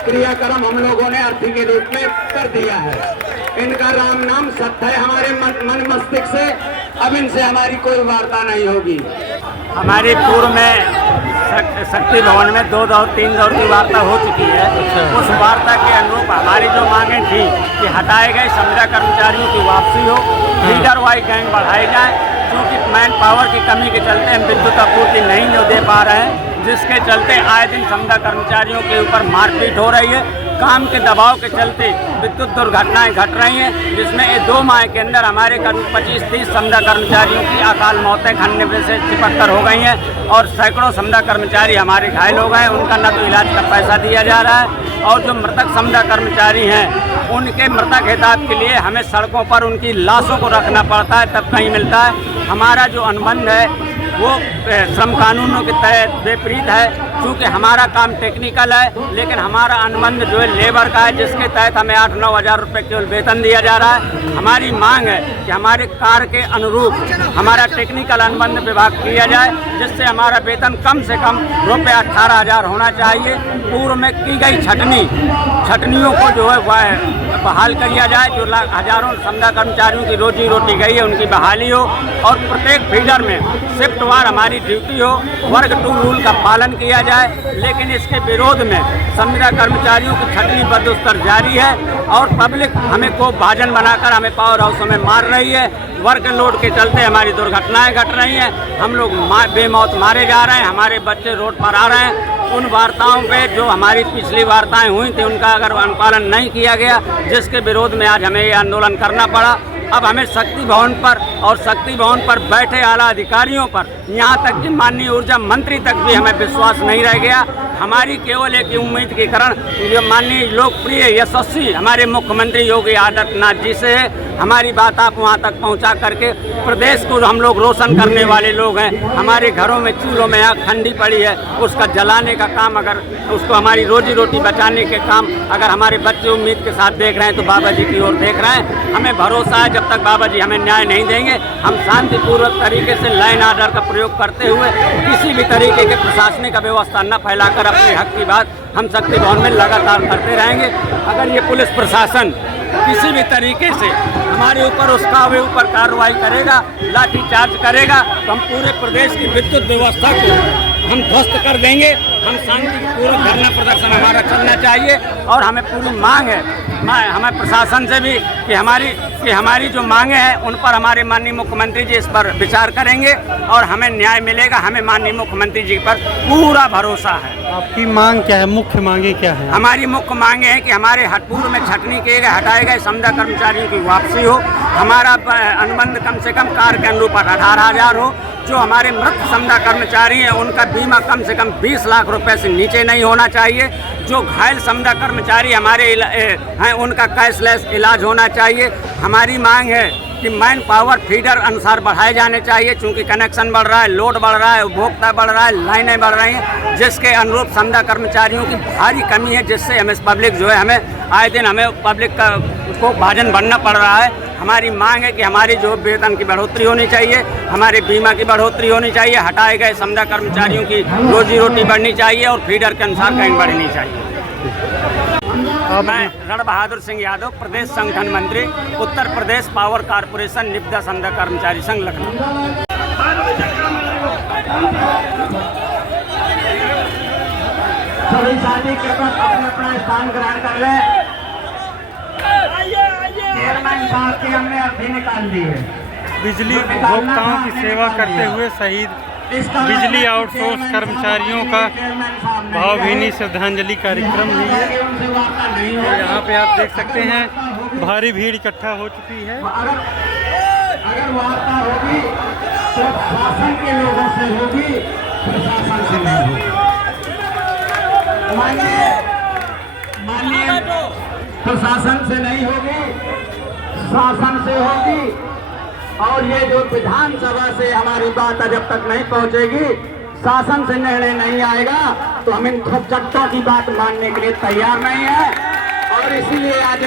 क्रियाक्रम हम लोगों ने अर्थी के रूप में कर दिया है। इनका राम नाम सत्य है हमारे मन मस्तिष्क से। अब इनसे हमारी कोई वार्ता नहीं होगी। हमारी पूर्व में शक्ति भवन में 2 दौर 3 दौर की वार्ता हो चुकी है। उस वार्ता के अनुरूप हमारी जो मांगें थी कि हटाए गए संविदा कर्मचारियों की वापसी हो, लीडर वाइज गैंग बढ़ाए जाए, क्योंकि मैन पावर की कमी के चलते हम विद्युत आपूर्ति नहीं दे पा रहे हैं, जिसके चलते आए दिन संविदा कर्मचारियों के ऊपर मारपीट हो रही है। काम के दबाव के चलते विद्युत दुर्घटनाएं घट रही हैं, जिसमें ये 2 माह के अंदर हमारे करीब 25-30 संविदा कर्मचारियों की अकाल मौतें खन्ने से चिपक कर हो गई हैं और सैकड़ों संविदा कर्मचारी हमारे घायल हो गए। उनका न तो इलाज का पैसा दिया जा रहा है और जो मृतक संविदा कर्मचारी हैं उनके मृतक हिताब के लिए हमें सड़कों पर उनकी लाशों को रखना पड़ता है, तब कहीं मिलता है। हमारा जो अनुबंध है वो श्रम कानूनों के तहत विपरीत है, क्योंकि हमारा काम टेक्निकल है, लेकिन हमारा अनुबंध जो है लेबर का है, जिसके तहत हमें 8-9 हज़ार रुपये केवल वेतन दिया जा रहा है। हमारी मांग है कि हमारे कार्य के अनुरूप हमारा टेक्निकल अनुबंध विभाग किया जाए, जिससे हमारा वेतन कम से कम रुपये 18,000 होना चाहिए। पूर्व में की गई छटनियों को जो है बहाल किया जाए, जो हजारों संविदा कर्मचारियों की रोजी रोटी गई है उनकी बहाली हो, और प्रत्येक फीडर में शिफ्ट वार हमारी ड्यूटी हो, वर्ग 2 रूल का पालन किया जाए। लेकिन इसके विरोध में संविदा कर्मचारियों की छटनी बदोस्तर जारी है और पब्लिक हमें को भाजन बनाकर हमें पावर हाउसों में मार रही है। वर्क लोड के चलते हमारी दुर्घटनाएं घट रही हैं, हम लोग बेमौत मारे जा रहे हैं, हमारे बच्चे रोड पर आ रहे हैं। उन वार्ताओं पे जो हमारी पिछली वार्ताएं हुई थी उनका अगर अनुपालन नहीं किया गया, जिसके विरोध में आज हमें ये आंदोलन करना पड़ा। अब हमें शक्ति भवन पर और शक्ति भवन पर बैठे आला अधिकारियों पर, यहाँ तक कि माननीय ऊर्जा मंत्री तक भी हमें विश्वास नहीं रह गया। हमारी केवल एक उम्मीद के कारण जो माननीय लोकप्रिय यशस्वी हमारे मुख्यमंत्री योगी आदित्यनाथ जी से है। हमारी बात आप वहाँ तक पहुँचा करके प्रदेश को हम लोग रोशन करने वाले लोग हैं। हमारे घरों में चूल्हों में आग ठंडी पड़ी है, उसका जलाने का काम, अगर उसको हमारी रोजी रोटी बचाने के काम अगर हमारे बच्चे उम्मीद के साथ देख रहे हैं तो बाबा जी की ओर देख रहे हैं। हमें भरोसा है जब तक बाबा जी हमें न्याय नहीं देंगे, हम शांतिपूर्वक तरीके से लाइन आर्डर का प्रयोग करते हुए किसी भी तरीके के प्रशासनिक व्यवस्था न फैलाकर अपने हक की बात हम शक्ति भवन में लगातार करते रहेंगे। अगर ये पुलिस प्रशासन किसी भी तरीके से हमारे ऊपर उसका ऊपर कार्रवाई करेगा, लाठीचार्ज करेगा, तो हम पूरे प्रदेश की विद्युत व्यवस्था को हम ध्वस्त कर देंगे। हम शांतिपूर्वक धरना प्रदर्शन हमारा चलना चाहिए और हमें पूरी मांग है हमें प्रशासन से भी कि हमारी जो मांगे हैं उन पर हमारे माननीय मुख्यमंत्री जी इस पर विचार करेंगे और हमें न्याय मिलेगा। हमें माननीय मुख्यमंत्री जी पर पूरा भरोसा है। आपकी मांग क्या है, मुख्य मांगे क्या है? हमारी मुख्य मांगे हैं कि हमारे पूर्व में छटनी किए गए हटाए गए संविदा कर्मचारियों की वापसी हो, हमारा अनुबंध कम से कम कार्य के अनुरूप 18,000 हो, जो हमारे मृत संविदा कर्मचारी हैं उनका बीमा कम से कम 20 लाख रुपए से नीचे नहीं होना चाहिए, जो घायल संविदा कर्मचारी हमारे हैं उनका कैशलेस इलाज होना चाहिए। हमारी मांग है कि मैन पावर फीडर अनुसार बढ़ाए जाने चाहिए, क्योंकि कनेक्शन बढ़ रहा है, लोड बढ़ रहा है, उपभोक्ता बढ़ रहा है, लाइनें बढ़ रही हैं, जिसके अनुरूप संविदा कर्मचारियों की भारी कमी है, जिससे हमें पब्लिक जो है हमें आए दिन हमें पब्लिक को भाजन बनना पड़ रहा है। हमारी मांग है कि हमारी जो वेतन की बढ़ोतरी होनी चाहिए, हमारे बीमा की बढ़ोतरी होनी चाहिए, हटाए गए संविदा कर्मचारियों की रोजी रोटी बढ़नी चाहिए और फीडर के अनुसार कहीं बढ़नी चाहिए। मैं रण बहादुर सिंह यादव, प्रदेश संगठन मंत्री, उत्तर प्रदेश पावर कारपोरेशन निविदा संविदा कर्मचारी संघ लखनऊ। सभी साथी कृपया अपना स्थान ग्रहण कर लें। चेयरमैन साहब की हमने अर्थी निकाल दी है। बिजली उपभोक्ताओं की सेवा करते हुए शहीद बिजली आउटसोर्स कर्मचारियों का भावभीनी श्रद्धांजलि कार्यक्रम हुई है। तो यहाँ पे आप देख सकते हैं भारी भीड़ इकट्ठा हो चुकी है। अगर वार्ता होगी तो शासन के लोगों से होगी, प्रशासन से नहीं होगी। माननीय प्रशासन से नहीं होगी, शासन से होगी। और ये जो विधानसभा से हमारी बात जब तक नहीं पहुंचेगी, शासन से निर्णय नहीं आएगा, तो हम इन चट्टों की बात मानने के लिए तैयार नहीं है। और इसीलिए आज